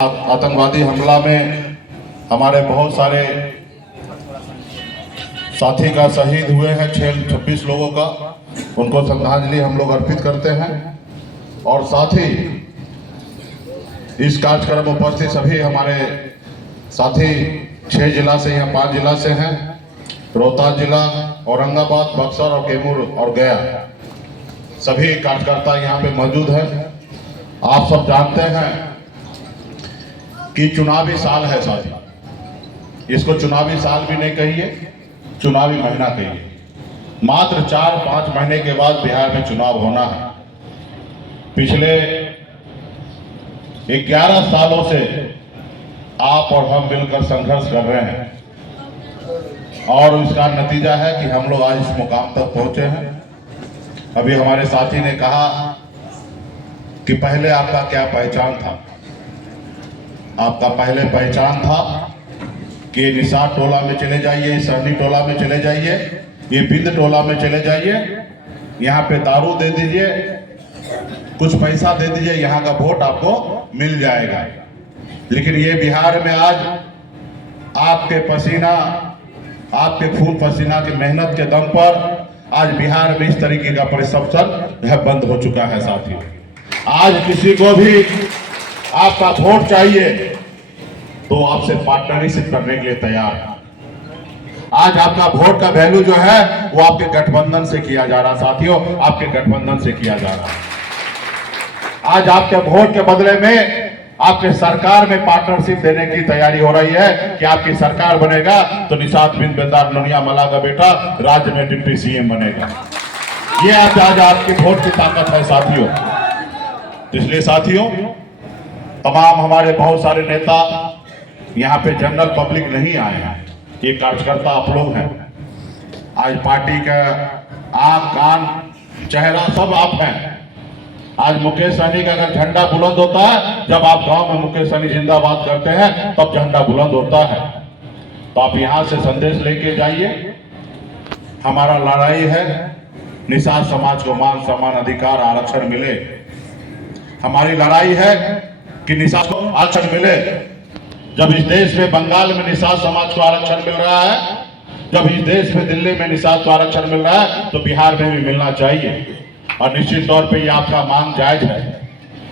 आतंकवादी हमला में हमारे बहुत सारे साथी का शहीद हुए हैं। 26 लोगों का, उनको श्रद्धांजलि हम लोग अर्पित करते हैं। और साथ ही इस कार्यक्रम में उपस्थित सभी हमारे साथी 6 जिला से या 5 जिला से हैं, रोहतास जिला, औरंगाबाद, बक्सर और कैमूर और गया, सभी कार्यकर्ता यहाँ पे मौजूद हैं। आप सब जानते हैं कि चुनावी साल है साथी, इसको चुनावी साल भी नहीं कहिए, चुनावी महीना कहिए। मात्र 4-5 महीने के बाद बिहार में चुनाव होना है। पिछले 11 सालों से आप और हम मिलकर संघर्ष कर रहे हैं और इसका नतीजा है कि हम लोग आज इस मुकाम तक पहुंचे हैं। अभी हमारे साथी ने कहा कि पहले आपका क्या पहचान था। आपका पहले पहचान था कि निसार टोला में चले जाइए, सरनी टोला में चले जाइए, ये बिंद टोला में चले जाइए, यहाँ पे दारू दे दीजिए, कुछ पैसा दे दीजिए, यहाँ का वोट आपको मिल जाएगा। लेकिन ये बिहार में आज आपके पसीना, आपके खून पसीना की मेहनत के दम पर आज बिहार में इस तरीके का परिसंपत्ति बंद हो चुका है साथियों। आज किसी को भी आपका वोट चाहिए तो आपसे पार्टनरशिप करने के लिए तैयार है। आज आपका वोट का वैल्यू जो है वो आपके गठबंधन से किया जा रहा साथियों, आपके गठबंधन से किया जा रहा। आज आपके वोट के बदले में आपके सरकार में पार्टनरशिप देने की तैयारी हो रही है कि आपकी सरकार बनेगा तो निषाद बिन बेतार लोनिया मला का बेटा राज्य में डिप्टी सीएम बनेगा। ये आज आपकी वोट की ताकत है साथियों। इसलिए साथियों, तमाम हमारे बहुत सारे नेता यहाँ पे जनरल पब्लिक नहीं आए हैं, ये कार्यकर्ता आप लोग हैं। आज पार्टी का आंख, कान, चेहरा सब आप हैं। आज मुकेश सहनी का अगर झंडा बुलंद होता है, जब आप गांव में मुकेश सहनी जिंदाबाद करते हैं तब झंडा बुलंद होता है। तो आप यहाँ से संदेश लेके जाइए। हमारा लड़ाई है निषाद समाज को मान सम्मान अधिकार आरक्षण मिले। हमारी लड़ाई है कि निषाद को आरक्षण मिले। जब इस देश में बंगाल में निषाद समाज को आरक्षण मिल रहा है, जब इस देश में दिल्ली में निषाद को आरक्षण मिल रहा है, तो बिहार में भी मिलना चाहिए। और निश्चित तौर पे ये आपका मांग जायज है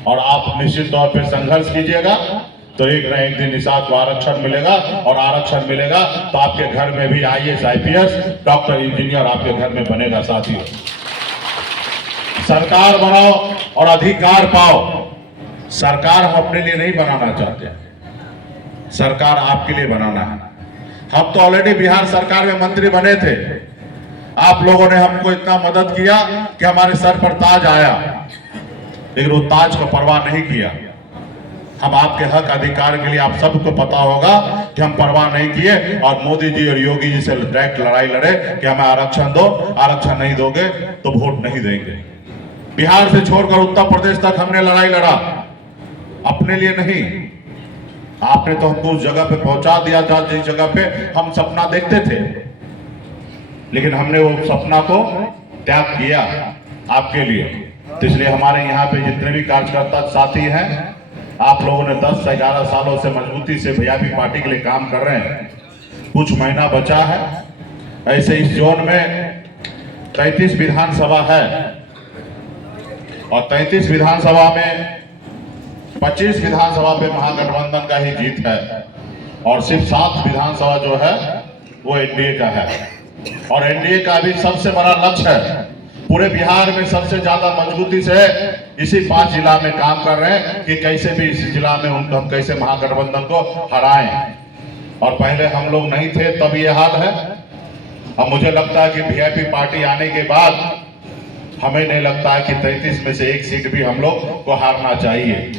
और आप निश्चित तौर पे संघर्ष कीजिएगा तो एक न एक दिन निषाद को आरक्षण मिलेगा। और आरक्षण मिलेगा तो आपके घर में भी IAS, IPS, डॉक्टर, इंजीनियर आपके घर में बनेगा साथियों। सरकार बनाओ और अधिकार पाओ। सरकार हम अपने लिए नहीं बनाना चाहते, सरकार आपके लिए बनाना है। हम तो ऑलरेडी बिहार सरकार में मंत्री बने थे। आप लोगों ने हमको इतना मदद किया कि हमारे सर पर ताज आया, लेकिन वो ताज को परवाह नहीं किया। हम आपके हक अधिकार के लिए, आप सबको पता होगा कि हम परवाह नहीं किए और मोदी जी और योगी जी से डायरेक्ट लड़ाई लड़े कि हमें आरक्षण दो, आरक्षण नहीं दोगे तो वोट नहीं देंगे। बिहार से छोड़कर उत्तर प्रदेश तक हमने लड़ाई लड़ा, अपने लिए नहीं। आपने तो हमको उस जगह पे पहुंचा दिया जिस जगह पे हम सपना देखते थे, लेकिन हमने वो सपना को त्याग किया आपके लिए। तो इसलिए हमारे यहाँ पे जितने भी कार्यकर्ता साथी हैं, आप लोगों ने 10 से 11 सालों से मजबूती से भैयापी पार्टी के लिए काम कर रहे हैं। कुछ महीना बचा है। ऐसे इस जोन में 33 विधानसभा है और 33 विधानसभा में 25 विधानसभा पे महागठबंधन का ही जीत है और सिर्फ 7 विधानसभा जो है वो एनडीए का है। और एनडीए का भी सबसे बड़ा लक्ष्य है पूरे बिहार में सबसे ज्यादा मजबूती से इसी 5 जिला में काम कर रहे हैं कि कैसे भी इस जिला में हम कैसे महागठबंधन को हराएं। और पहले हम लोग नहीं थे तब ये हाल है। अब मुझे लगता है कि वीआईपी पार्टी आने के बाद हमें नहीं लगता है कि 33 में से 1 सीट भी हम लोग को हारना चाहिए।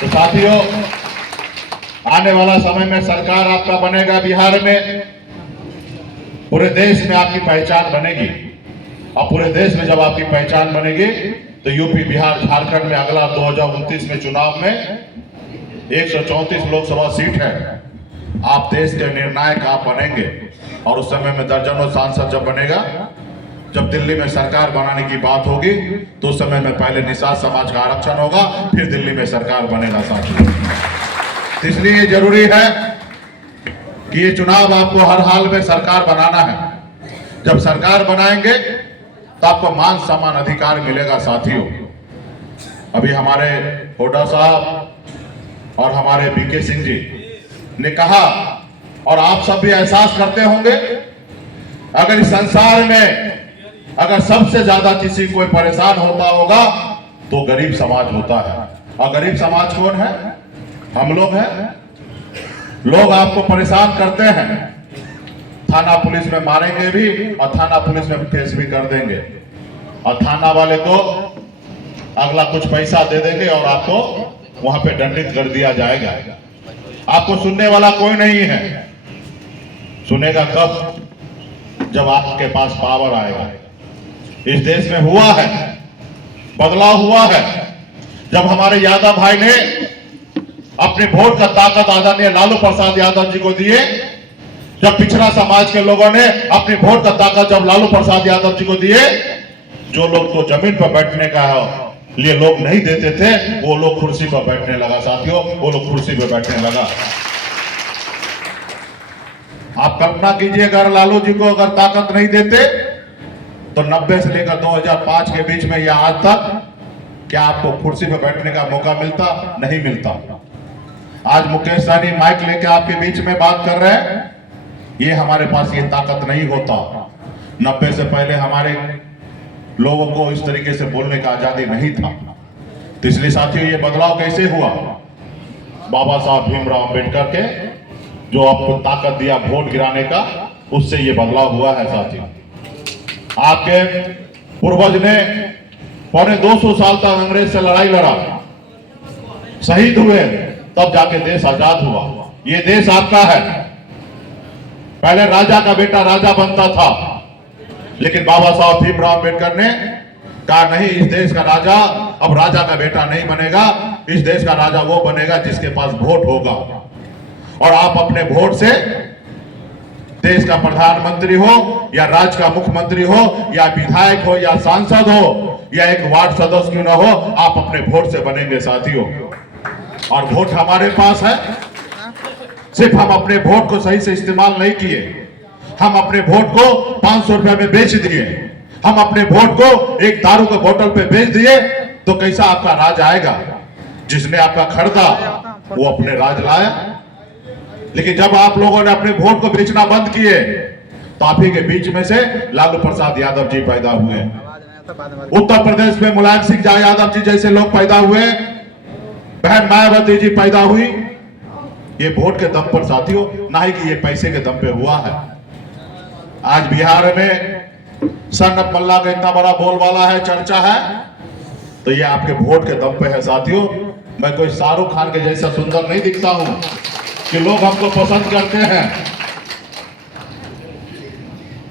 तो साथियों, आने वाला समय में सरकार आपका बनेगा बिहार में, पूरे देश में आपकी पहचान बनेगी। और पूरे देश में जब आपकी पहचान बनेगी तो यूपी, बिहार, झारखंड में अगला 2029 में चुनाव में 134 लोकसभा सीट है। आप देश के निर्णायक आप बनेंगे और उस समय में दर्जनों सांसद जब बनेगा जब दिल्ली में सरकार बनाने की बात होगी तो उस समय में पहले निषाद समाज का आरक्षण होगा, फिर दिल्ली में सरकार बनेगा साथियों। इसलिए ये जरूरी है कि ये चुनाव आपको हर हाल में सरकार बनाना है। जब सरकार बनाएंगे तो आपको मान सम्मान अधिकार मिलेगा साथियों। अभी हमारे होडा साहब और हमारे बीके सिंह जी ने कहा, और आप सब भी एहसास करते होंगे, अगर इस संसार में अगर सबसे ज्यादा किसी कोई परेशान होता होगा तो गरीब समाज होता है। और गरीब समाज कौन है? हम लोग हैं। लोग आपको परेशान करते हैं, थाना पुलिस में मारेंगे भी और थाना पुलिस में केस भी कर देंगे, और थाना वाले को अगला कुछ पैसा दे देंगे और आपको वहां पे दंडित कर दिया जाएगा। आपको सुनने वाला कोई नहीं है। सुनेगा कब? जब आपके पास पावर आएगा। इस देश में हुआ है, बदलाव हुआ है। जब हमारे यादव भाई ने अपने वोट का ताकत आदरणीय लालू प्रसाद यादव जी को दिए, जब पिछड़ा समाज के लोगों ने अपने वोट का ताकत जब लालू प्रसाद यादव जी को दिए, जो लोग तो जमीन पर बैठने का लिए लोग नहीं देते थे, वो लोग कुर्सी पर बैठने लगा साथियों, वो लोग कुर्सी पर बैठने लगा। आप कल्पना कीजिए, अगर लालू जी को अगर ताकत नहीं देते तो 90 से लेकर 2005 के बीच में या आज तक क्या आपको कुर्सी पर बैठने का मौका मिलता? नहीं मिलता। आज मुकेश सहनी माइक लेके आपके बीच में बात कर रहे हैं, ये हमारे पास ये ताकत नहीं होता। 90 से पहले हमारे लोगों को इस तरीके से बोलने का आजादी नहीं था। तो इसलिए साथियों, ये बदलाव कैसे हुआ? बाबा साहब भीमराव अंबेडकर के जो आपको ताकत दिया वोट गिराने का, उससे ये बदलाव हुआ है साथियों। आपके पूर्वज ने पौने 200 साल तक अंग्रेज से लड़ाई लड़ा, शहीद हुए, तब जाके देश आजाद हुआ। ये देश आपका है। पहले राजा का बेटा राजा बनता था, लेकिन बाबा साहब भीमराव अंबेडकर ने कहा नहीं, इस देश का राजा अब राजा का बेटा नहीं बनेगा, इस देश का राजा वो बनेगा जिसके पास वोट होगा। और आप अपने वोट से देश का प्रधानमंत्री हो या राज्य का मुख्यमंत्री हो या विधायक हो या सांसद हो या एक वार्ड सदस्य क्यों ना हो, आप अपने वोट से बनेंगे साथियों। और वोट हमारे पास है। सिर्फ हम अपने वोट को सही से इस्तेमाल नहीं किए, हम अपने वोट को 500 रुपए में बेच दिए, हम अपने वोट को एक दारू के बोतल पे बेच दिए, तो कैसा आपका राज आएगा? जिसने आपका खरीदा वो अपने राज लाया। लेकिन जब आप लोगों ने अपने वोट को बेचना बंद किए तो आप ही के बीच में से लालू प्रसाद यादव जी पैदा हुए, उत्तर प्रदेश में मुलायम सिंह यादव जी जैसे लोग पैदा हुए, बहन मायावती जी पैदा हुई। ये वोट के दम पर साथियों, ना ही कि ये पैसे के दम पे हुआ है। आज बिहार में सन्नत मल्ला का इतना बड़ा बोलबाला है, चर्चा है, तो ये आपके वोट के दम पे है साथियों। मैं कोई शाहरुख खान के जैसा सुंदर नहीं दिखता हूं कि लोग हमको पसंद करते हैं।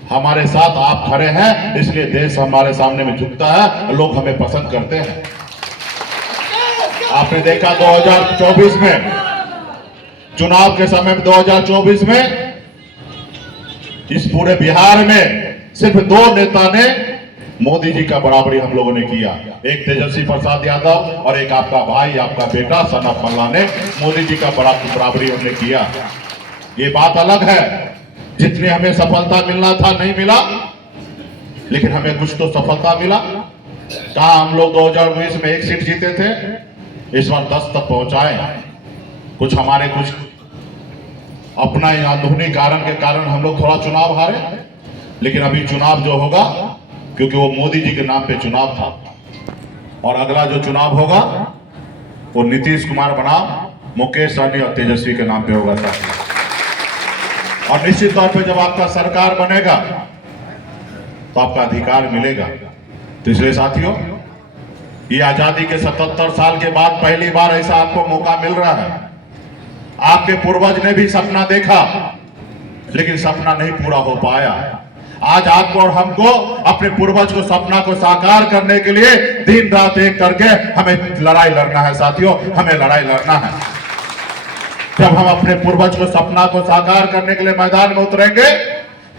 हमारे साथ आप खड़े हैं, इसलिए देश हमारे सामने में झुकता है, लोग हमें पसंद करते हैं। आपने देखा 2024 में, चुनाव के समय में 2024 में इस पूरे बिहार में सिर्फ 2 नेता ने मोदी जी का बराबरी हम लोगों ने किया। एक तेजस्वी प्रसाद यादव और एक आपका भाई, आपका बेटा सन्नत मल्ला ने मोदी जी का बराबरी हमने किया। ये बात अलग है, जितनी हमें सफलता मिलना था नहीं मिला, लेकिन हमें कुछ तो सफलता मिला। कहा हम लोग 2019 में 1 सीट जीते थे, इस बार 10 तक पहुंचाए। कुछ हमारे कुछ अपना अंदरूनी कारण के कारण हम लोग थोड़ा चुनाव हारे, लेकिन अभी चुनाव जो होगा, क्योंकि वो मोदी जी के नाम पे चुनाव था, और अगला जो चुनाव होगा वो नीतीश कुमार बनाम मुकेश सहनी और तेजस्वी के नाम पे होगा साथियों। और निश्चित तौर पे जब आपका सरकार बनेगा तो आपका अधिकार मिलेगा। तो इसलिए साथियों, ये आजादी के 77 साल के बाद पहली बार ऐसा आपको मौका मिल रहा है। आपके पूर्वज ने भी सपना देखा, लेकिन सपना नहीं पूरा हो पाया। आज आपको और हमको अपने पूर्वज को सपना को साकार करने के लिए दिन रात एक करके हमें लड़ाई लड़ना है साथियों, हमें लड़ाई लड़ना है। जब हम अपने पूर्वज को सपना को साकार करने के लिए मैदान में उतरेंगे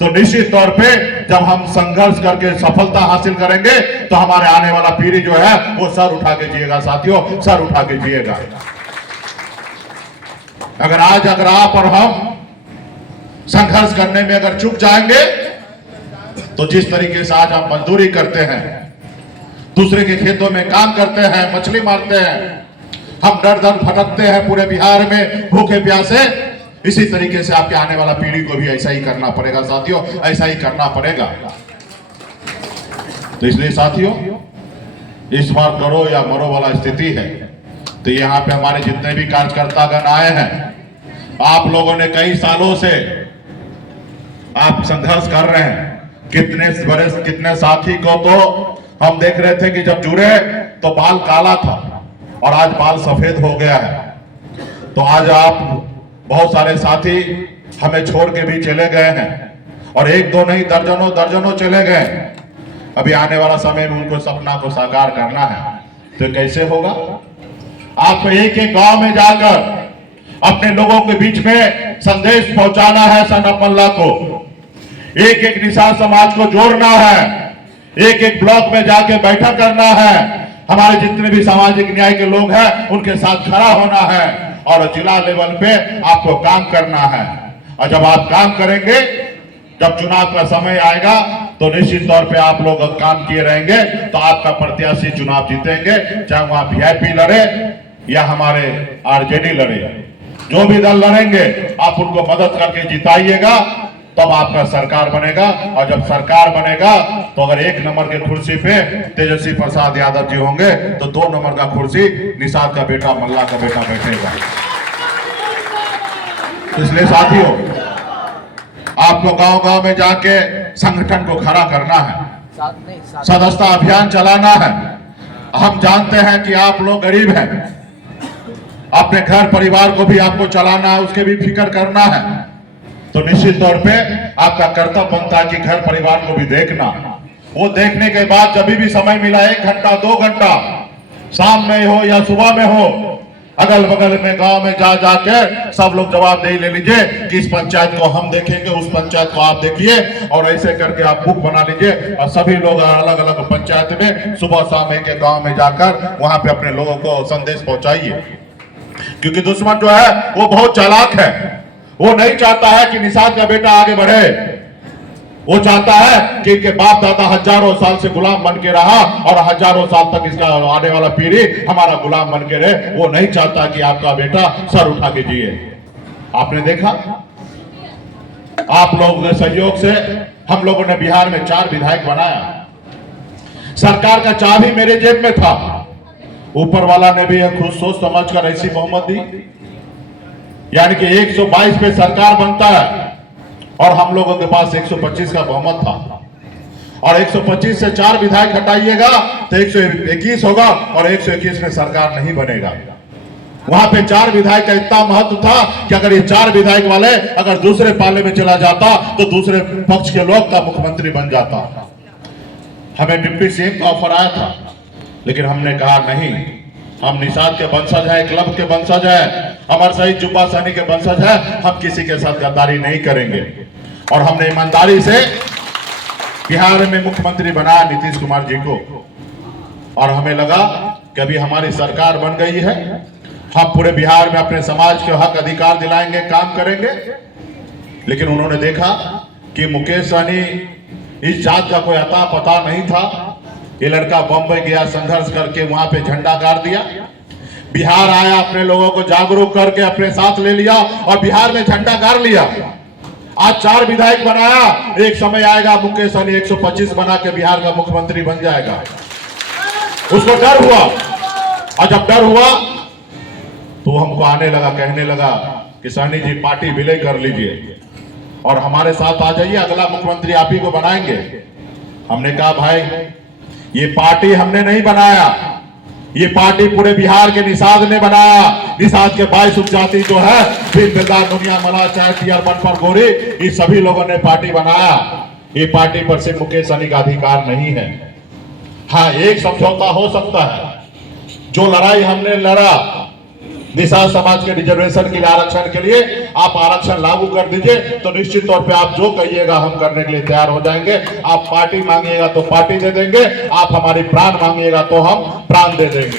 तो निश्चित तौर पे जब हम संघर्ष करके सफलता हासिल करेंगे तो हमारे आने वाला पीढ़ी जो है वो सर उठा के जिएगा साथियों, सर उठा के जिएगा। अगर आप और हम संघर्ष करने में अगर चूक जाएंगे तो जिस तरीके से आज हम मजदूरी करते हैं, दूसरे के खेतों में काम करते हैं, मछली मारते हैं, हम डर डर भटकते हैं पूरे बिहार में भूखे प्यासे, इसी तरीके से आपके आने वाला पीढ़ी को भी ऐसा ही करना पड़ेगा साथियों, ऐसा ही करना पड़ेगा। तो इसलिए साथियों, इस बार करो या मरो वाला स्थिति है। तो यहाँ पे हमारे जितने भी कार्यकर्तागण आए हैं, आप लोगों ने कई सालों से आप संघर्ष कर रहे हैं। कितने साथी को तो हम देख रहे थे कि जब जुड़े तो बाल काला था और आज बाल सफेद हो गया है। तो आज आप बहुत सारे साथी हमें छोड़ के भी चले गए हैं और एक दो नहीं दर्जनों चले गए। अभी आने वाला समय में उनको सपना को साकार करना है। तो कैसे होगा? आपको एक एक गांव में जाकर अपने लोगों के बीच में संदेश पहुंचाना है। सन मल्ला को एक एक निषाद समाज को जोड़ना है, एक एक ब्लॉक में जाके बैठक करना है, हमारे जितने भी सामाजिक न्याय के लोग हैं उनके साथ खड़ा होना है और जिला लेवल पे आपको काम करना है। और जब आप काम करेंगे, जब चुनाव का समय आएगा तो निश्चित तौर पे आप लोग काम किए रहेंगे तो आपका प्रत्याशी चुनाव जीतेंगे, चाहे वहां वीआईपी लड़े या हमारे आरजेडी लड़े। जो भी दल लड़ेंगे आप उनको मदद करके जिताइएगा, तब आपका सरकार बनेगा। और जब सरकार बनेगा तो अगर 1 नंबर के कुर्सी पे तेजस्वी प्रसाद यादव जी होंगे तो 2 नंबर का कुर्सी निषाद का बेटा, मल्ला का बेटा बैठेगा। इसलिए साथियों, आपको गांव-गांव में जाके संगठन को खड़ा करना है, सदस्यता अभियान चलाना है। हम जानते हैं कि आप लोग गरीब हैं, अपने घर परिवार को भी आपको चलाना है, उसके भी फिक्र करना है। तो निश्चित तौर पे आपका कर्तव्य बनता है कि घर परिवार को भी देखना। वो देखने के बाद जब भी समय मिला, 1 घंटा 2 घंटा, शाम में हो या सुबह में हो, अगल बगल में गांव में जाके सब लोग जवाबदेही ले लीजिए कि इस पंचायत को हम देखेंगे, उस पंचायत को आप देखिए, और ऐसे करके आप बुक बना लीजिए और सभी लोग अलग अलग पंचायत में सुबह शाम एक गांव में जाकर वहां पे अपने लोगों को संदेश पहुंचाइए। क्योंकि दुश्मन जो है वो बहुत चालाक है, वो नहीं चाहता है कि निषाद का बेटा आगे बढ़े। वो चाहता है कि इनके बाप दादा हजारों साल से गुलाम बन के रहा और हजारों साल तक इसका आने वाला पीढ़ी हमारा गुलाम बन के रहे। वो नहीं चाहता कि आपका बेटा सर उठा के जिए। आपने देखा, आप लोगों के सहयोग से हम लोगों ने बिहार में 4 विधायक बनाया। सरकार का चाबी मेरे जेब में था, ऊपर वाला ने भी खुद सोच समझकर ऐसी बहुमत दी, यानी कि 122 पे सरकार बनता है और हम लोगों के पास 125 का बहुमत था। और 125 से 4 विधायक हटाइएगा तो 121 होगा और 121 में सरकार नहीं बनेगा। वहां पे 4 विधायक का इतना महत्व था कि अगर ये 4 विधायक वाले अगर दूसरे पाले में चला जाता तो दूसरे पक्ष के लोग का मुख्यमंत्री बन जाता। हमें डिप्टी सीएम का ऑफर आया था, लेकिन हमने कहा नहीं, हम निषाद के वंशज हैं, क्लब के वंशज हैं, अमर शहीद जुब्बा सहनी के वंशज हैं, हम किसी के साथ गद्दारी नहीं करेंगे। और हमने ईमानदारी से बिहार में मुख्यमंत्री बनाया नीतीश कुमार जी को। और हमें लगा कि अभी हमारी सरकार बन गई है, हम पूरे बिहार में अपने समाज के हक अधिकार दिलाएंगे, काम करेंगे। लेकिन उन्होंने देखा कि मुकेश सहनी इस जात का कोई अता पता नहीं था। ये लड़का बम्बई गया, संघर्ष करके वहां पे झंडा गाड़ दिया, बिहार आया, अपने लोगों को जागरूक करके अपने साथ ले लिया और बिहार में झंडा गाड़ लिया। आज 4 विधायक बनाया, एक समय आएगा मुकेश सहनी 125 बना के बिहार का मुख्यमंत्री बन जाएगा। उसको डर हुआ, और जब डर हुआ तो हमको आने लगा, कहने लगा कि सहनी जी पार्टी विलय कर लीजिए और हमारे साथ आ जाइए, अगला मुख्यमंत्री आप ही को बनाएंगे। हमने कहा भाई, ये पार्टी हमने नहीं बनाया, ये पार्टी पूरे बिहार के निषाद ने बनाया। निषाद के 22 उपजाति जो है, बेलदार, दुनिया, मला, चाय, टियर, बनपर, गोरी, ये सभी लोगों ने पार्टी बनाया। ये पार्टी पर सिर्फ मुकेश सहनी का अधिकार नहीं है। हाँ, एक समझौता हो सकता है, जो लड़ाई हमने लड़ा निषाद समाज के रिजर्वेशन के लिए, आरक्षण के लिए आप आरक्षण लागू कर दीजिए, तो निश्चित तौर पे आप जो कहिएगा हम करने के लिए तैयार हो जाएंगे। आप पार्टी मांगिएगा तो पार्टी दे देंगे, आप हमारी प्राण मांगिएगा तो हम प्राण दे देंगे।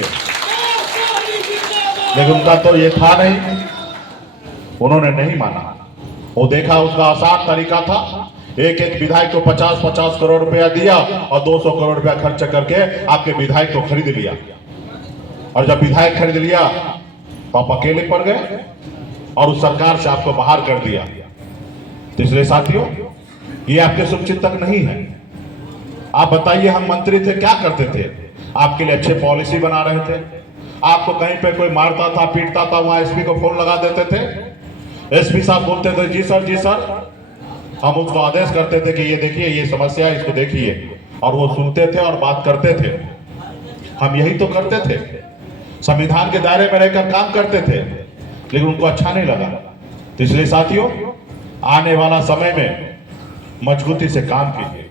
लेकिन उनका तो ये था नहीं, उन्होंने नहीं माना। वो देखा उसका आसान तरीका था, एक एक विधायक को 50-50 करोड़ रुपया दिया और 200 करोड़ रुपया खर्च करके आपके विधायक को खरीद लिया। और जब विधायक खरीद लिया तो आप अकेले पड़ गए और उस सरकार से आपको बाहर कर दिया। तो इसलिए साथियों, ये आपके शुभचिंतक नहीं है। आप बताइए, हम मंत्री थे, क्या करते थे? आपके लिए अच्छे पॉलिसी बना रहे थे। आपको कहीं पे कोई मारता था, पीटता था, वहां एसपी को फोन लगा देते थे। एसपी साहब बोलते थे जी सर, जी सर। हम उसको आदेश करते थे कि ये देखिए, ये समस्या है, इसको देखिए, और वो सुनते थे और बात करते थे। हम यही तो करते थे, संविधान के दायरे में रहकर काम करते थे, लेकिन उनको अच्छा नहीं लगा। तो इसलिए साथियों, आने वाला समय में मजबूती से काम कीजिए।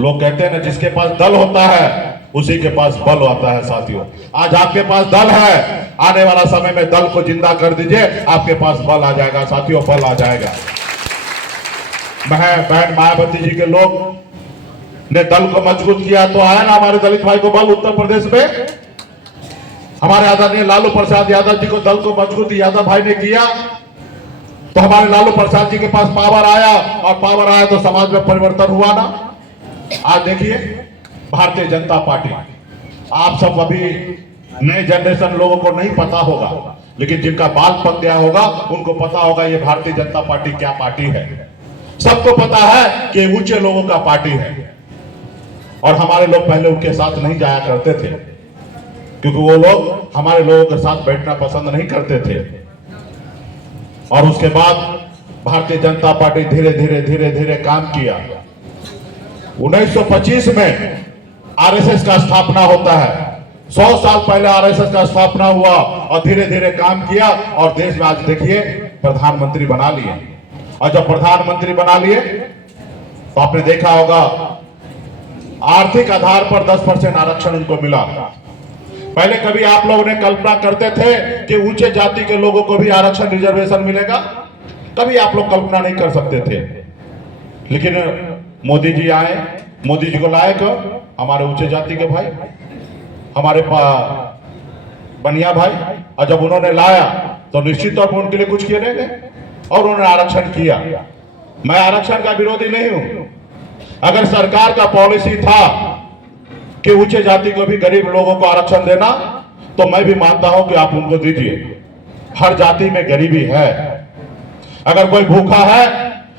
लोग कहते हैं ना, जिसके पास दल होता है उसी के पास बल आता है। साथियों, आज आपके पास दल है, आने वाला समय में दल को जिंदा कर दीजिए, आपके पास बल आ जाएगा। साथियों, बल आ जाएगा। बहन मायावती जी के लोग ने दल को मजबूत किया, तो आया ना हमारे दलित भाई को बल उत्तर प्रदेश में। हमारे आदरणीय लालू प्रसाद यादव जी को दल को मजबूत यादव भाई ने किया, तो हमारे लालू प्रसाद जी के पास पावर आया, और पावर आया तो समाज में परिवर्तन हुआ ना। आज देखिए, भारतीय जनता पार्टी, आप सब अभी नए जनरेशन लोगों को नहीं पता होगा, लेकिन जिनका बाल पक गया होगा उनको पता होगा ये भारतीय जनता पार्टी क्या पार्टी है। सबको पता है कि ऊंचे लोगों का पार्टी है, और हमारे लोग पहले उनके साथ नहीं जाया करते थे, क्योंकि वो लोग हमारे लोगों के साथ बैठना पसंद नहीं करते थे। और उसके बाद भारतीय जनता पार्टी धीरे धीरे धीरे धीरे काम किया। 1925 में आरएसएस का स्थापना होता है। 100 साल पहले आरएसएस का स्थापना हुआ और धीरे धीरे काम किया, और देश में आज देखिए प्रधानमंत्री बना लिए। और जब प्रधानमंत्री बना लिए तो आपने देखा होगा, आर्थिक आधार पर 10% आरक्षण उनको मिला। पहले कभी आप लोगों ने कल्पना करते थे कि ऊंचे जाति के लोगों को भी आरक्षण, रिजर्वेशन मिलेगा? कभी आप लोग कल्पना नहीं कर सकते थे। लेकिन मोदी जी आए, मोदी जी को लाए क्यों? हमारे ऊंचे जाति के भाई, हमारे बनिया भाई, और जब उन्होंने लाया तो निश्चित तौर पर उनके लिए कुछ किए नहीं, और उन्होंने आरक्षण किया। मैं आरक्षण का विरोधी नहीं हूं। अगर सरकार का पॉलिसी था कि ऊंचे जाति को भी, गरीब लोगों को आरक्षण देना, तो मैं भी मानता हूं कि आप उनको दीजिए। हर जाति में गरीबी है। अगर कोई भूखा है,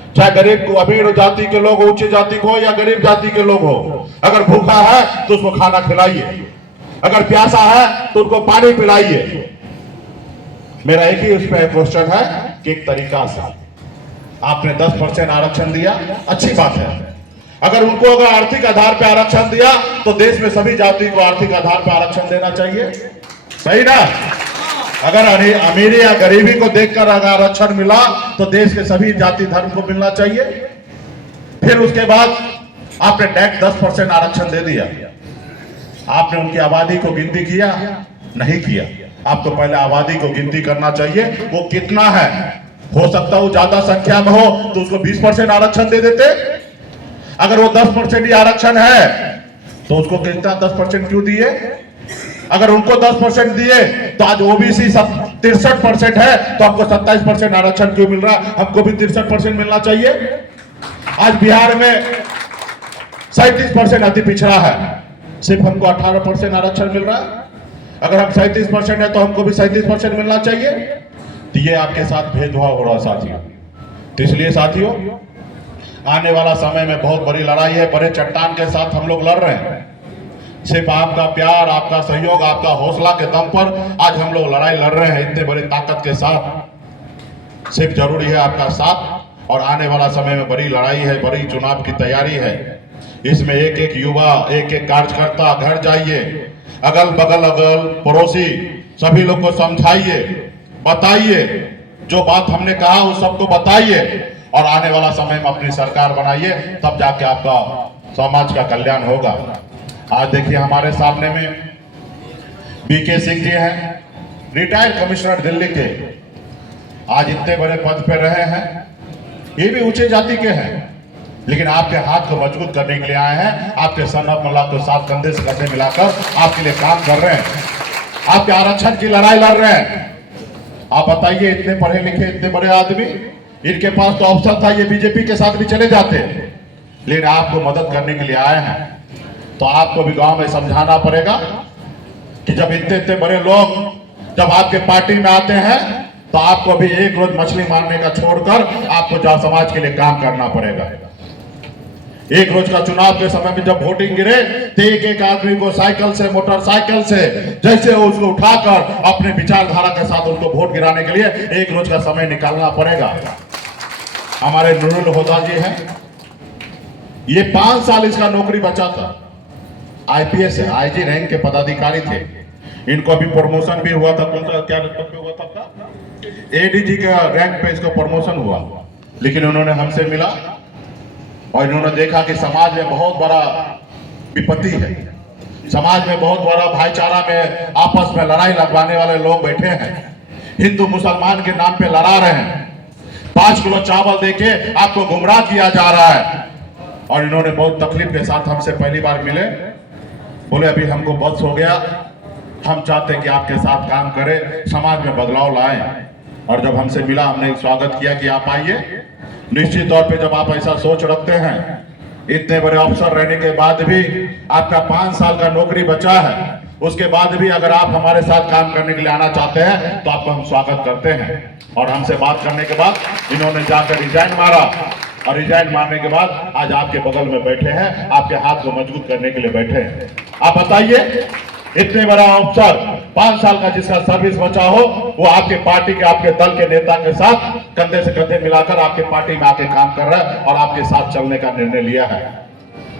चाहे गरीब को, अमीर जाति के लोग, ऊंचे जाति को हो या गरीब जाति के लोग हो, अगर भूखा है तो उसको खाना खिलाइए, अगर प्यासा है तो उसको पानी पिलाइए। मेरा एक ही उसमें क्वेश्चन है कि एक तरीका से आपने 10% आरक्षण दिया, अच्छी बात है। अगर उनको अगर आर्थिक आधार पर आरक्षण दिया तो देश में सभी जाति को आर्थिक आधार पर आरक्षण देना चाहिए, सही ना? अगर अमीरी या गरीबी को देखकर अगर आरक्षण मिला तो देश के सभी जाति धर्म को मिलना चाहिए। फिर उसके बाद आपने टैक्स 10% आरक्षण दे दिया। आपने उनकी आबादी को गिनती किया? नहीं किया। आपको पहले आबादी को गिनती करना चाहिए, वो कितना है। हो सकता है वो ज्यादा संख्या में हो तो उसको 20% आरक्षण दे देते। अगर वो 10% ही आरक्षण है तो उसको कितना 10% क्यों दिए? अगर उनको 10% दिए तो आज ओबीसी 63% है, तो हमको 27% आरक्षण क्यों मिल रहा है? हमको भी 63% मिलना चाहिए। आज बिहार में 37% अति पिछड़ा है, सिर्फ हमको 18% आरक्षण मिल रहा है। अगर हम 37% है तो हमको भी 37% मिलना चाहिए। तो ये आपके साथ भेदभाव हो रहा है साथियों। तो इसलिए साथियों, आने वाला समय में बहुत बड़ी लड़ाई है, बड़े चट्टान के साथ हम लोग लड़ रहे हैं। सिर्फ आपका प्यार, आपका सहयोग, आपका हौसला के दम पर आज हम लोग लड़ाई लड़ रहे हैं, इतने बड़ी ताकत के साथ। सिर्फ जरूरी है आपका साथ, और आने वाला समय में बड़ी लड़ाई है, बड़ी चुनाव की तैयारी है। इसमें एक एक युवा, एक एक कार्यकर्ता घर जाइए, अगल बगल पड़ोसी सभी लोग को समझाइए, बताइए, जो बात हमने कहा उस सबको बताइए, और आने वाला समय में अपनी सरकार बनाइए, तब जाके आपका समाज का कल्याण होगा। आज देखिए हमारे सामने में बीके सिंह जी हैं, रिटायर्ड कमिश्नर दिल्ली के आज इतने बड़े पद पे रहे हैं, ये भी ऊंचे जाति के हैं, लेकिन आपके हाथ को मजबूत करने के लिए आए हैं। आपके सन ऑफ मल्लाह को साथ कंधे से कंधे मिलाकर आपके लिए काम कर रहे हैं, आपके आरक्षण की लड़ाई लड़ रहे हैं। आप बताइए, इतने पढ़े लिखे इतने बड़े आदमी, इनके पास तो अवसर था ये बीजेपी के साथ भी चले जाते, लेकिन आपको मदद करने के लिए आए हैं। तो आपको भी गांव में समझाना पड़ेगा कि जब इतने इतने बड़े लोग जब आपके पार्टी में आते हैं तो आपको भी एक रोज मछली मारने का छोड़कर आपको जहाँ समाज के लिए काम करना पड़ेगा। एक रोज का चुनाव के समय में जब वोटिंग गिरे तो एक एक आदमी को साइकिल से मोटरसाइकिल से जैसे उसको उठाकर अपने विचारधारा के साथ उनको वोट गिराने के लिए एक रोज का समय निकालना पड़ेगा। हमारे नूरुल हुदा जी हैं, ये 5 साल इसका नौकरी बचा था, आईपीएस है, आईजी रैंक के पदाधिकारी थे। इनको अभी प्रमोशन भी हुआ था, कौन सा क्या रैंक पे हुआ था, एडीजी का रैंक पे इसको प्रमोशन हुआ। लेकिन उन्होंने हमसे मिला और इन्होंने देखा कि समाज में बहुत बड़ा विपत्ति है, समाज में बहुत बड़ा भाईचारा में आपस में लड़ाई लगवाने वाले लोग बैठे हैं, हिंदू मुसलमान के नाम पे लड़ा रहे हैं, 5 किलो चावल देके आपको गुमराह किया जा रहा है। और इन्होंने बहुत तकलीफ के साथ हमसे पहली बार मिले, बोले अभी हमको बस हो गया, हम चाहते हैं कि आपके साथ काम करें, समाज में बदलाव लाएं। और जब हमसे मिला हमने स्वागत किया कि आप आइए। निश्चित तौर पे जब आप ऐसा सोच रखते हैं, इतने बड़े अफसर रहने के बाद भी आपका 5 साल का नौकरी बचा है, उसके बाद भी अगर आप हमारे साथ काम करने के लिए आना चाहते हैं तो आपका हम स्वागत करते हैं। और हमसे बात करने के बाद इन्होंने जाकर रिजाइन मारा और रिजाइन मारने के बाद आज आपके बगल में बैठे हैं, आपके हाथ को मजबूत करने के लिए बैठे हैं। आप बताइए, इतने बड़ा अफसर 5 साल का जिसका सर्विस बचा हो, वो आपके पार्टी के आपके दल के नेता के साथ कंधे से कंधे मिलाकर आपके पार्टी में आके काम कर रहा है और आपके साथ चलने का निर्णय लिया है।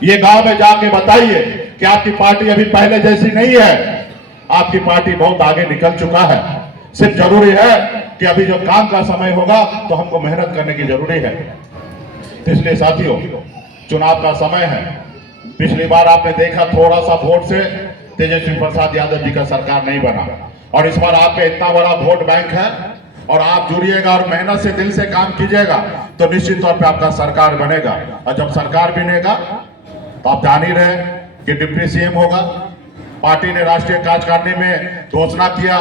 ये गांव में जाके बताइए कि आपकी पार्टी अभी पहले जैसी नहीं है, आपकी पार्टी बहुत आगे निकल चुका है। सिर्फ जरूरी है कि अभी जो काम का समय होगा तो हमको मेहनत करने की जरूरी है। इसलिए साथियों, चुनाव का समय है। पिछली बार आपने देखा थोड़ा सा वोट से तेजस्वी प्रसाद यादव जी का सरकार नहीं बना, और इस बार आपका इतना बड़ा वोट बैंक है और आप जुड़िएगा और मेहनत से दिल से काम कीजिएगा तो निश्चित तौर पे आपका सरकार बनेगा। और जब सरकार बनेगा तो आप जान ही रहे कि डिप्टी सीएम होगा। पार्टी ने राष्ट्रीय कार्यकारिणी में घोषणा किया,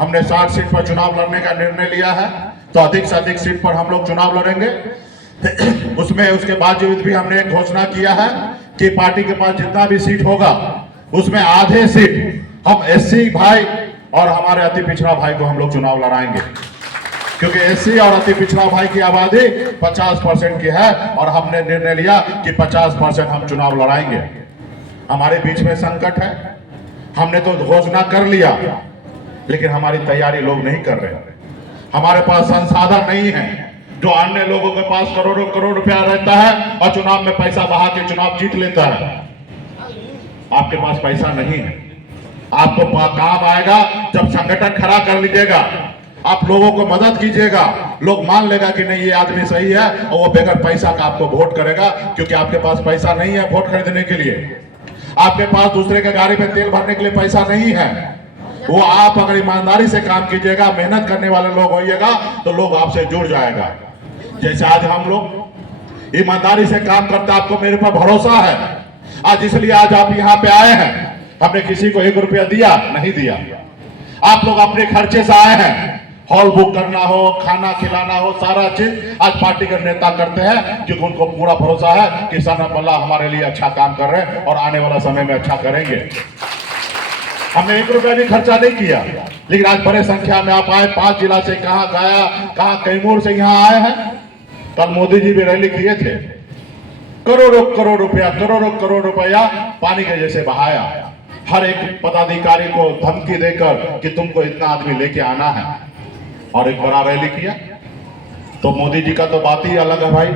हमने 60 सीट पर चुनाव लड़ने का निर्णय लिया है, तो अधिक से अधिक सीट पर हम लोग चुनाव लड़ेंगे। उसमें उसके बावजूद भी हमने एक घोषणा किया है कि पार्टी के पास जितना भी सीट होगा उसमें आधे सीट हम एससी भाई और हमारे अति पिछड़ा भाई को हम लोग चुनाव लड़ाएंगे, क्योंकि एससी और अति पिछड़ा भाई की आबादी 50% की है और हमने निर्णय लिया कि 50% हम चुनाव लड़ाएंगे। हमारे बीच में संकट है, हमने तो घोषणा कर लिया लेकिन हमारी तैयारी लोग नहीं कर रहे। हमारे पास संसाधन नहीं है, जो अन्य लोगों के पास करोड़ों करोड़ रुपया रहता है और चुनाव में पैसा बहा के चुनाव जीत लेता है। आपके पास पैसा नहीं है। आपको काम आएगा जब संगठन खड़ा कर लीजिएगा, आप लोगों को मदद कीजिएगा, लोग मान लेगा कि नहीं ये आदमी सही है और वो बगैर पैसा का आपको वोट करेगा, क्योंकि आपके पास पैसा नहीं है वोट खरीदने के लिए, आपके पास दूसरे के गाड़ी में तेल भरने के लिए पैसा नहीं है। वो आप अगर ईमानदारी से काम कीजिएगा, मेहनत करने वाले लोग होइएगा तो लोग आपसे जुड़ जाएगा। जैसे आज हम लोग ईमानदारी से काम करते, आपको मेरे पर भरोसा है आज, इसलिए आज आप यहाँ पे आए हैं। हमने किसी को 1 रुपया दिया नहीं दिया, आप लोग अपने खर्चे से आए हैं। हॉल बुक करना हो, खाना खिलाना हो, सारा चीज आज पार्टी के नेता करते हैं, क्योंकि उनको पूरा भरोसा है कि सन ऑफ मल्लाह हमारे लिए अच्छा काम कर रहे हैं और आने वाला समय में अच्छा करेंगे। हमने 1 रुपया भी खर्चा नहीं किया, लेकिन आज बड़े संख्या में आप आए। 5 जिला से, कहाँ गया, कहाँ कैमूर से यहाँ आए हैं। कल मोदी जी भी रैली किए थे, करोड़ों करोड़ रुपया पानी के जैसे बहाया, हर एक पदाधिकारी को धमकी देकर कि तुमको इतना आदमी लेके आना है, और एक बड़ा रैली किया। तो मोदी जी का तो बात ही अलग है भाई,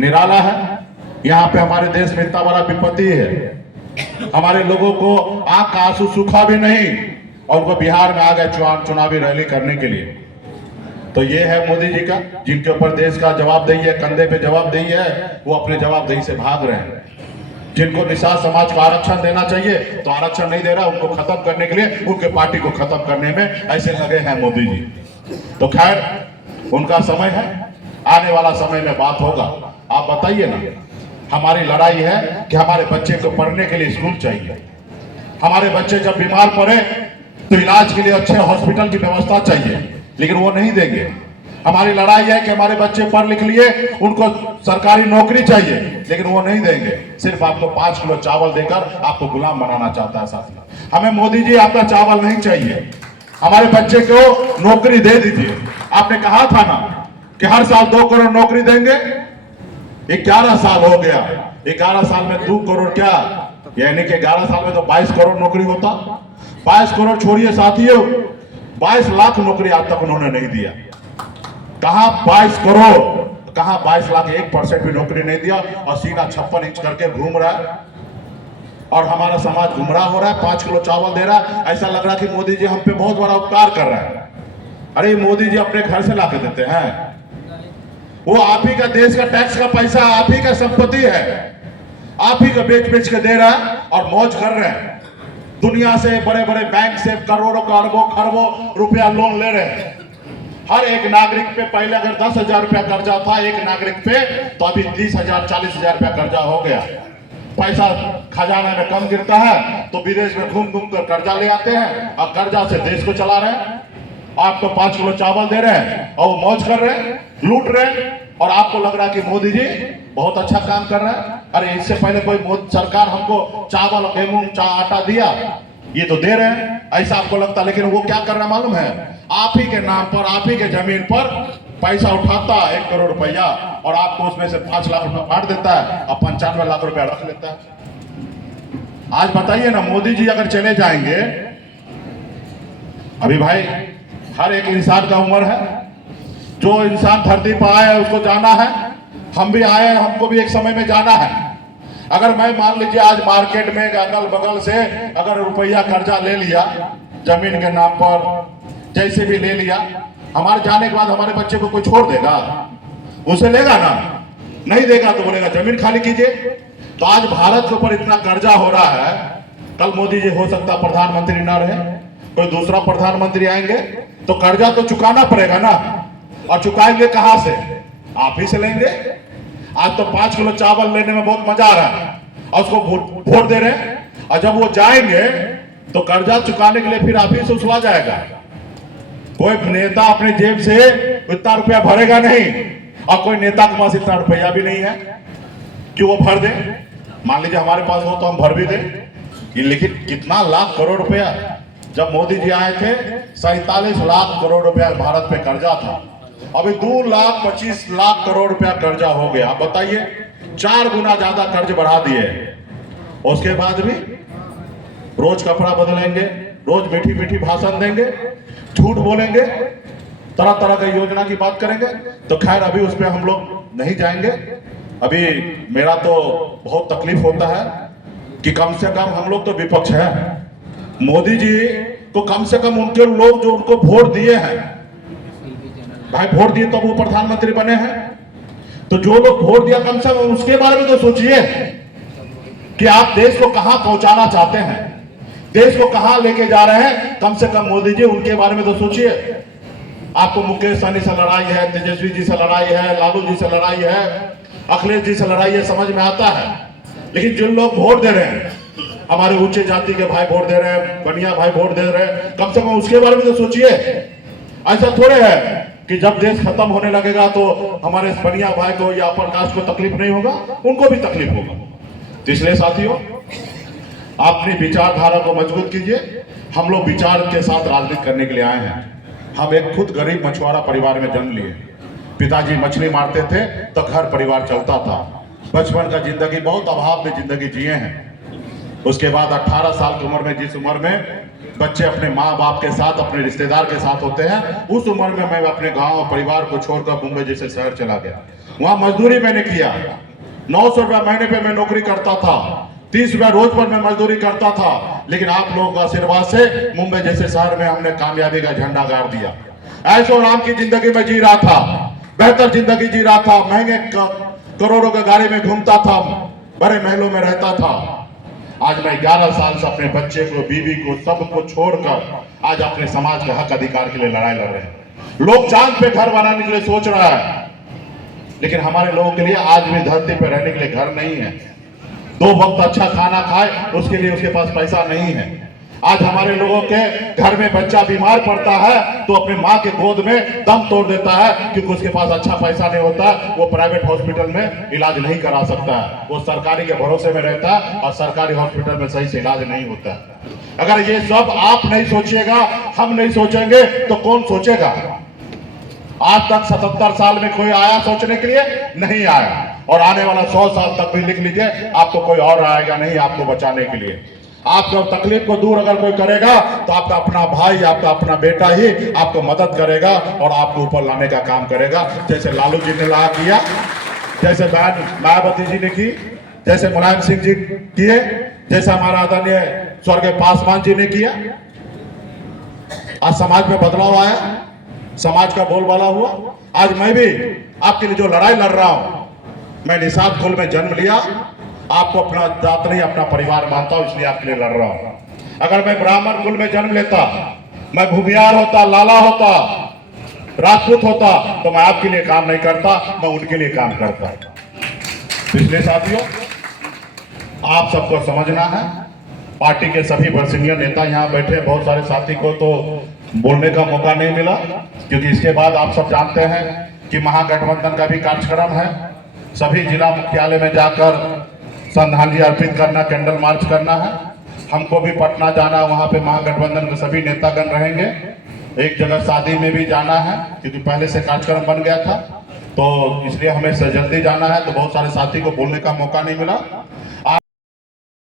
निराला है। यहाँ पे हमारे देश में इतना बड़ा विपत्ति है, हमारे लोगों को आंख का आंसू सूखा भी नहीं और वो बिहार में आ गए चुनावी रैली करने के लिए। तो ये है मोदी जी का, जिनके ऊपर देश का जवाबदेही है, कंधे पे जवाबदेही है, वो अपने जवाबदेही से भाग रहे हैं। जिनको निषाद समाज को आरक्षण देना चाहिए तो आरक्षण नहीं दे रहा, उनको खत्म करने के लिए, उनके पार्टी को खत्म करने में ऐसे लगे हैं मोदी जी। तो खैर उनका समय है, आने वाला समय में बात होगा। आप बताइए ना, हमारी लड़ाई है कि हमारे बच्चे को पढ़ने के लिए स्कूल चाहिए, हमारे बच्चे जब बीमार पड़े तो इलाज के लिए अच्छे हॉस्पिटल की व्यवस्था चाहिए, लेकिन वो नहीं देंगे। हमारी लड़ाई है कि हमारे बच्चे पढ़ लिख लिए, उनको सरकारी नौकरी चाहिए, लेकिन वो नहीं देंगे। सिर्फ आपको 5 किलो चावल देकर आपको गुलाम बनाना चाहता है साथियों। हमें मोदी जी आपका चावल नहीं चाहिए, हमारे बच्चे को नौकरी दे दीजिए। आपने कहा था ना कि हर साल 2 करोड़ नौकरी देंगे, 11 साल हो गया, 11 साल में 2 करोड़ क्या, यानी कि 11 साल में तो 22 करोड़ नौकरी होता। 22 करोड़ छोड़िए साथियों, 22 लाख नौकरी आज तक उन्होंने नहीं दिया। कहां 22 करोड़, कहां 22 लाख, 1% भी नौकरी नहीं दिया, और सीना 56 इंच करके घूम रहा है, और हमारा समाज गुमराह हो रहा है। 5 किलो चावल दे रहा है, ऐसा लग रहा है कि मोदी जी हम पे बहुत बड़ा उपकार कर रहा है। अरे मोदी जी अपने घर से लाके देते हैं, वो आप ही का देश का टैक्स का पैसा, आप ही का संपत्ति है, आप ही का बेच बेच के दे रहा है और मौज कर रहे हैं। दुनिया से बड़े बड़े बैंक से करोड़ों अरबों खरबों रुपया लोन ले रहे हैं। हर एक नागरिक पे पहले अगर 10,000 रुपया कर्जा था एक नागरिक पे, तो अभी 30,000 40,000 रुपया कर्जा हो गया। पैसा खजाना में कम गिरता है तो विदेश में घूम घूम कर कर्जा ले आते हैं और कर्जा से देश को चला रहे हैं। आपको 5 किलो चावल दे रहे हैं और वो मौज कर रहे हैं, लूट रहे हैं, और आपको लग रहा है कि मोदी जी बहुत अच्छा काम कर रहा है। अरे इससे पहले कोई सरकार हमको चावल गेहूं आटा दिया, ये तो दे रहे हैं, ऐसा आपको लगता है। लेकिन वो क्या कर रहा है मालूम है, आप ही के नाम पर, आप ही के जमीन पर पैसा उठाता 1 करोड़ रुपया, और आपको उसमें से 5 लाख रुपया बांट देता है और 95 लाख रुपया रख लेता है। आज बताइए ना, मोदी जी अगर चले जाएंगे, अभी भाई हर एक इंसान का उम्र है, जो इंसान धरती पर आया है उसको जाना है, हम भी आए हैं, हमको भी एक समय में जाना है। अगर मैं मान लीजिए आज मार्केट में अगल बगल से अगर रुपया कर्जा ले लिया जमीन के नाम पर, जैसे भी ले लिया, हमारे जाने के बाद हमारे बच्चे को कोई छोड़ देगा? उसे लेगा ना? नहीं देगा तो बोलेगा जमीन खाली कीजिए। तो आज भारत के ऊपर इतना कर्जा हो रहा है, कल मोदी जी हो सकता प्रधानमंत्री ना रहे, कोई दूसरा प्रधानमंत्री आएंगे तो कर्जा तो चुकाना पड़ेगा ना, और चुकाएंगे कहां से? आप ही से लेंगे। आज तो 5 किलो चावल लेने में बहुत मजा आ रहा है और उसको वोट दे रहे हैं, और जब वो जाएंगे तो कर्जा चुकाने के लिए फिर आप ही से उछला जाएगा। कोई नेता अपने जेब से इतना रुपया भरेगा नहीं, और कोई नेता के पास इतना रुपया भी नहीं है कि वो भर दे। मान लीजिए हमारे पास हो तो हम भर भी दे, लेकिन कितना लाख करोड़ रुपया, जब मोदी जी आए थे 47 लाख करोड़ रुपया भारत पे कर्जा था, अभी 2,25,00,000 करोड़ रुपया कर्जा हो गया। आप बताइए, 4 गुना ज्यादा कर्ज बढ़ा दिए। उसके बाद भी रोज कपड़ा बदलेंगे, रोज मीठी मीठी भाषण देंगे, झूठ बोलेंगे, तरह तरह की योजना की बात करेंगे। तो खैर अभी उस पर हम लोग नहीं जाएंगे। अभी मेरा तो बहुत तकलीफ होता है कि कम से कम हम लोग तो विपक्ष है, मोदी जी को कम से कम उनके लोग जो उनको वोट दिए हैं, भाई वोट दिए तो वो प्रधानमंत्री बने हैं, तो जो लोग वोट दिया कम से कम उसके बारे में तो सोचिए कि आप देश को कहां पहुंचाना चाहते हैं, देश को कहां लेके जा रहे हैं। कम से कम मोदी जी उनके बारे में तो सोचिए। आपको मुकेश सहनी से लड़ाई है, तेजस्वी जी से लड़ाई है, लालू जी से लड़ाई है, अखिलेश जी से लड़ाई है, समझ में आता है। लेकिन जिन लोग वोट दे रहे हैं, हमारे उच्च जाति के भाई वोट दे रहे हैं, बनिया भाई वोट दे रहे हैं, कम से कम उसके बारे में तो सोचिए। ऐसा थोड़े है कि जब देश खत्म होने लगेगा तो हमारे बनिया भाई को या अपर कास्ट को तकलीफ नहीं होगा, उनको भी तकलीफ होगा। तो इसलिए साथियों, अपनी विचारधारा को मजबूत कीजिए। हम लोग विचार के साथ राजनीति करने के लिए आए हैं। हम एक खुद गरीब मछुआरा परिवार में जन्म लिए, पिताजी मछली मारते थे तो घर परिवार चलता था। बचपन का जिंदगी बहुत अभाव में जिंदगी जिए हैं। उसके बाद 18 साल की उम्र में, जिस उम्र में बच्चे अपने माँ बाप के साथ, अपने रिश्तेदार के साथ होते हैं, उस उम्र में मैं अपने गांव और परिवार को छोड़कर मुंबई जैसे शहर चला गया। वहां मजदूरी मैंने किया, 900 रुपया महीने पे मैं नौकरी करता था, 30 रुपया रोज पर मैं मजदूरी करता था। लेकिन आप लोगों का आशीर्वाद से मुंबई जैसे शहर में हमने कामयाबी का झंडा गाड़ दिया। ऐशो आराम की जिंदगी में जी रहा था, बेहतर जिंदगी जी रहा था, महंगे करोड़ों की गाड़ी में घूमता था, बड़े महलों में रहता था। आज मैं 11 साल से अपने बच्चे को, बीवी को, सबको छोड़कर आज अपने समाज के हक अधिकार के लिए लड़ाई लड़ रहे हैं। लोग चांद पे घर बनाने के लिए सोच रहा है, लेकिन हमारे लोगों के लिए आज भी धरती पे रहने के लिए घर नहीं है। 2 वक्त अच्छा खाना खाए उसके लिए उसके पास पैसा नहीं है। आज हमारे लोगों के घर में बच्चा बीमार पड़ता है तो अपनी माँ के गोद में दम तोड़ देता है, क्योंकि उसके पास अच्छा पैसा नहीं होता। वो प्राइवेट हॉस्पिटल में इलाज नहीं करा सकता है, वो सरकारी के भरोसे में रहता है और सरकारी हॉस्पिटल में सही से इलाज नहीं होता। अगर ये सब आप नहीं सोचिएगा, हम नहीं सोचेंगे तो कौन सोचेगा? आज तक 77 साल में कोई आया सोचने के लिए? नहीं आया। और आने वाला 100 साल तक भी लिख लीजिए, आपको कोई और आएगा नहीं आपको बचाने के लिए। आपको तकलीफ को दूर अगर कोई करेगा तो आपका अपना भाई, आपका अपना बेटा ही आपको मदद करेगा और आपको ऊपर लाने का काम करेगा। जैसे लालू जी ने ला किया, जैसे बहन मायावती जी ने की, जैसे मुलायम सिंह जी किए, जैसे हमारा आदरणीय स्वर्गीय पासवान जी ने किया। आज समाज में बदलाव आया, समाज का बोलबाला हुआ। आज मैं भी आपके लिए जो लड़ाई लड़ रहा हूं, मैं निषाद कुल में जन्म लिया, आपको अपना जात नहीं अपना परिवार मानता हूं, इसलिए आपके लिए लड़ रहा हूं। अगर मैं ब्राह्मण कुल में जन्म लेता, मैं भूमियार होता, लाला होता, राजपूत होता, तो मैं आपके लिए काम नहीं करता, मैं उनके लिए काम करता। इसलिए साथियों, आप सबको समझना है, पार्टी के सभी बरसिंगिया नेता यहाँ बैठे, बहुत सारे साथी को तो बोलने का मौका नहीं मिला, क्योंकि इसके बाद आप सब जानते हैं कि महागठबंधन का भी कार्यक्रम है। सभी जिला मुख्यालय में जाकर श्रद्धांजलि अर्पित करना, कैंडल मार्च करना है। हमको भी पटना जाना, वहाँ पे महागठबंधन के सभी नेतागण रहेंगे। एक जगह शादी में भी जाना है, क्योंकि पहले से कार्यक्रम बन गया था, तो इसलिए हमें जल्दी जाना है, तो बहुत सारे साथी को बोलने का मौका नहीं मिला।